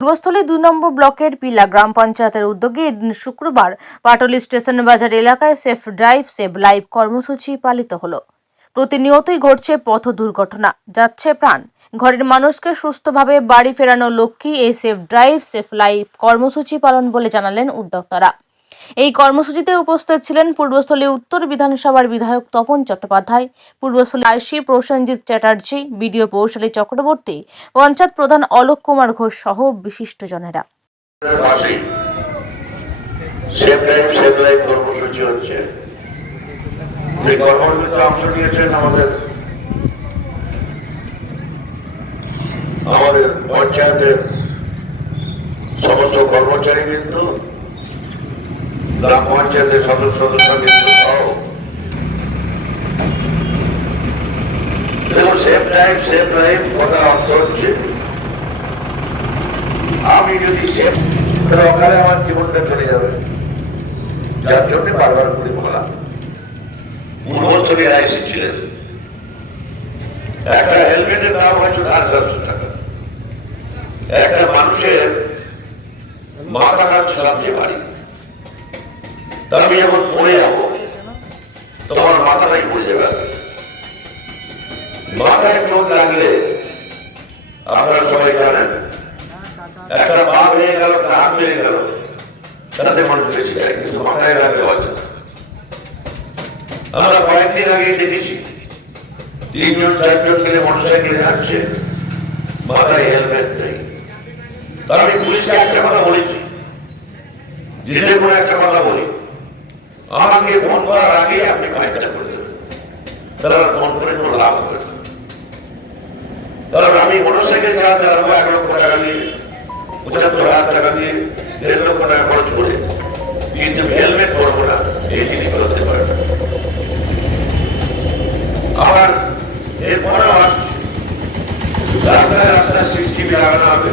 পূর্বস্থলী দুই নম্বর ব্লকের পিলা গ্রাম পঞ্চায়েতের উদ্যোগে এদিন শুক্রবার পাটলি স্টেশন বাজার এলাকায় সেফ ড্রাইভ, সেভ লাইভ কর্মসূচি পালিত হলো। প্রতিনিয়তই ঘটছে পথ দুর্ঘটনা, যাচ্ছে প্রাণ। ঘরের মানুষকে সুস্থভাবে বাড়ি ফেরানোর লক্ষ্যে এই সেফ ড্রাইভ, সেফ লাইভ কর্মসূচি পালন বলে জানালেন উদ্যোক্তারা। এই কর্মসূচিতে উপস্থিত ছিলেন পূর্বস্থলী উত্তর বিধানসভার বিধায়ক তপন চট্টোপাধ্যায়, পূর্বস্থলী আইসি প্রসেনজিৎ চ্যাটার্জি, বিডিও পৌশালী চক্রবর্তী, পঞ্চায়েত প্রধান অলোক কুমার ঘোষ সহ বিশিষ্টজনেরা। আমাদের আমাদের পঞ্চায়েতের সমস্ত কর্মচারী কিন্তু গ্রাম পঞ্চায়েতের সদস্য আমি যদি আমার জীবনটা চলে যাবে। যার জন্য বারবার করে বলা। পূর্বস্থলীরা এসেছিলেন। একটা হেলমেটের দাম হয়তো আট টাকা। একটা মানুষের মাথা কাজ সবচেয়ে বাড়ি তা আমি যখন পড়ে যাব তোমার মাথাটাই পড়ে যাবে মাথায় চোখ লাগলে আপনারা সবাই জানেন, একটা পা ভেঙে গেল, একটা হাত ভেঙে গেল, তাতে মানুষ বেশি কিন্তু মাথায় লাগলে আমরা কয়েকদিন আগে দেখেছি, তিনজন, চারজন মিলে মোটরসাইকেলে যাচ্ছে মাথায় হেলমেট নেই। তার আমি পুলিশকে একটা কথা বলেছি যে কোনো একটা কথা বলি। আমাকে ফোন করার আগে আপনি ফাইনটা করে দেবেন ফোন করে কোনো লাভ হবে আমি মোটরসাইকেল চালাতে এক লক্ষ টাকা পঁচাত্তর হাজার টাকা দেড় লক্ষ টাকা খরচ করে, কিন্তু হেলমেট না, এই জিনিস করতে পারে রাস্তায় রাস্তায় লাগানো হবে।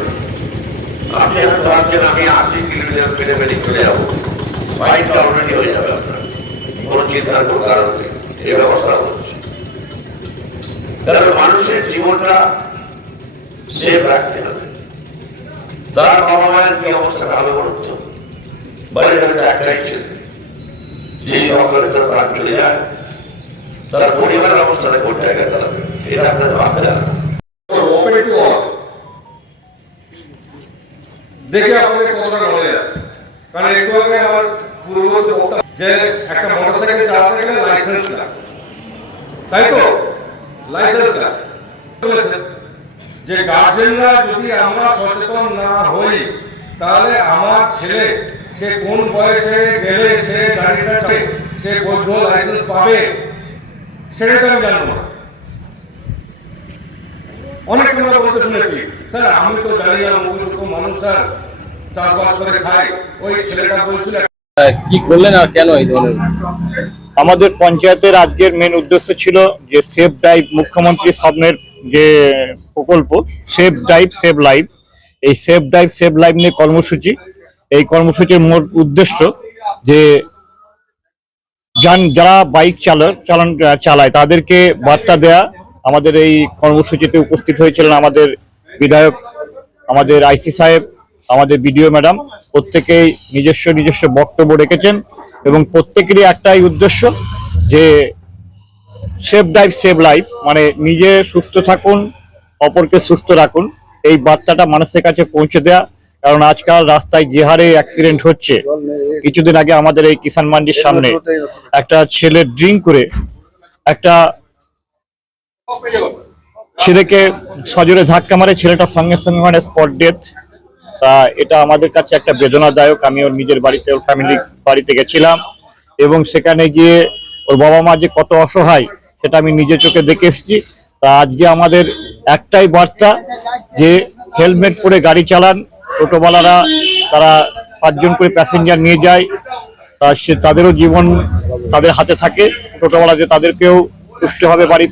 আপনি এখন ভাবছেন আমি আশি কিলোমিটার পেরে পেরে চলে যাব। বাইকটা অলরেডি হয়ে যাবে কোনো চিন্তার কোনো কারণ নেই। এই ব্যবস্থা হচ্ছে কারণ মানুষের জীবনটা সেফ রাখতে হবে। তার বাবা মায়ের কি অবস্থা ভালো করতো বাড়ির একটা একটাই ছিল। যেই অকালে তার প্রাণ চলে যায়, তার পরিবারের অবস্থাটা কোন জায়গায় দাঁড়াবে এটা আপনার ভাবতে হবে। দেখে আপনাদের কতটা নলেজ আছে। কারণ একটু আগে আমার বক্তা যে একটা মোটরসাইকেল চালাতে গেলে লাইসেন্স লাগে। তাই তো? লাইসেন্স লাগে। যে গার্জেনরা যদি আমরা সচেতন না হই, তাহলে আমার ছেলে, সে কোন বয়সে গেলে সে গাড়িটা সে বৈধ লাইসেন্স পাবে? সেটা তো আমি জানব না। অনেক আমরা বলতে শুনেছি। স্যার, আমি তো জানি না মানুষ, স্যার, চাষবাস করে খাই। ওই ছেলেটা বলছিল কি করলেন আর কেন এই ধরনের? আমাদের পঞ্চায়েতের আজকের মেন উদ্দেশ্য ছিল যে সেভ ড্রাইভ মুখ্যমন্ত্রীর স্বপ্নের যে প্রকল্প সেভ ড্রাইভ সেভ লাইফ এই সেভ ড্রাইভ সেভ লাইফ নিয়ে কর্মসূচি। এই কর্মসূচির মোট উদ্দেশ্য যে যান যারা বাইক চালায় চালান চালায়, তাদেরকে বার্তা দেয়া। আমাদের এই কর্মসূচিতে উপস্থিত হয়েছিলেন আমাদের বিধায়ক, আমাদের আইসি সাহেব আমাদের বিডিও ম্যাডাম প্রত্যেকেই নিজস্ব নিজস্ব বক্তব্য রেখেছেন এবং প্রত্যেকেরই একটাই উদ্দেশ্য যে সেভ ড্রাইভ সেভ লাইফ মানে নিজে সুস্থ থাকুন, অপরকে সুস্থ রাখুন। এই বার্তাটা মানুষের কাছে পৌঁছে দেয়া। কারণ আজকাল রাস্তায় যে হারে অ্যাক্সিডেন্ট হচ্ছে, কিছুদিন আগে আমাদের এই কিষান মান্ডির সামনে একটা ছেলে ড্রিঙ্ক করে একটা ছেলেকে সজোরে ধাক্কা মারে, ছেলেটা সঙ্গে সঙ্গে মানে স্পট ডেথ তা এটা আমাদের কাছে একটা বেদনাদায়ক। আমি ওর নিজের বাড়িতে ওর ফ্যামিলি বাড়িতে গেছিলাম এবং সেখানে গিয়ে ওর বাবা মা যে কত অসহায় সেটা আমি নিজের চোখে দেখে এসেছি। তা আজকে আমাদের একটাই বার্তা যে হেলমেট পরে গাড়ি চালান টোটোওয়ালারা তারা পাঁচজন করে প্যাসেঞ্জার নিয়ে যায় তা সে তাদেরও জীবন তাদের হাতে থাকে। টোটোওয়ালা যে তাদেরকেও সুষ্ঠুভাবে বাড়ি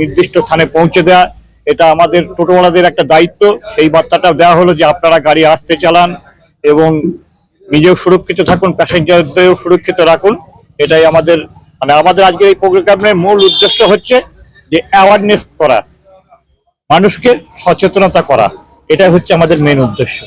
নির্দিষ্ট স্থানে পৌঁছে দেয়া। এটা আমাদের টোটোওয়ালাদের একটা দায়িত্ব। সেই বার্তাটা দেওয়া হলো যে আপনারা গাড়ি আসতে চালান এবং নিজেও সুরক্ষিত থাকুন, প্যাসেঞ্জারদেরও সুরক্ষিত রাখুন। এটাই আমাদের মানে আমাদের আজকের এই প্রোগ্রামের মূল উদ্দেশ্য হচ্ছে যে অ্যাওয়ারনেস করা, মানুষকে সচেতনতা করা। এটাই হচ্ছে আমাদের মেন উদ্দেশ্য।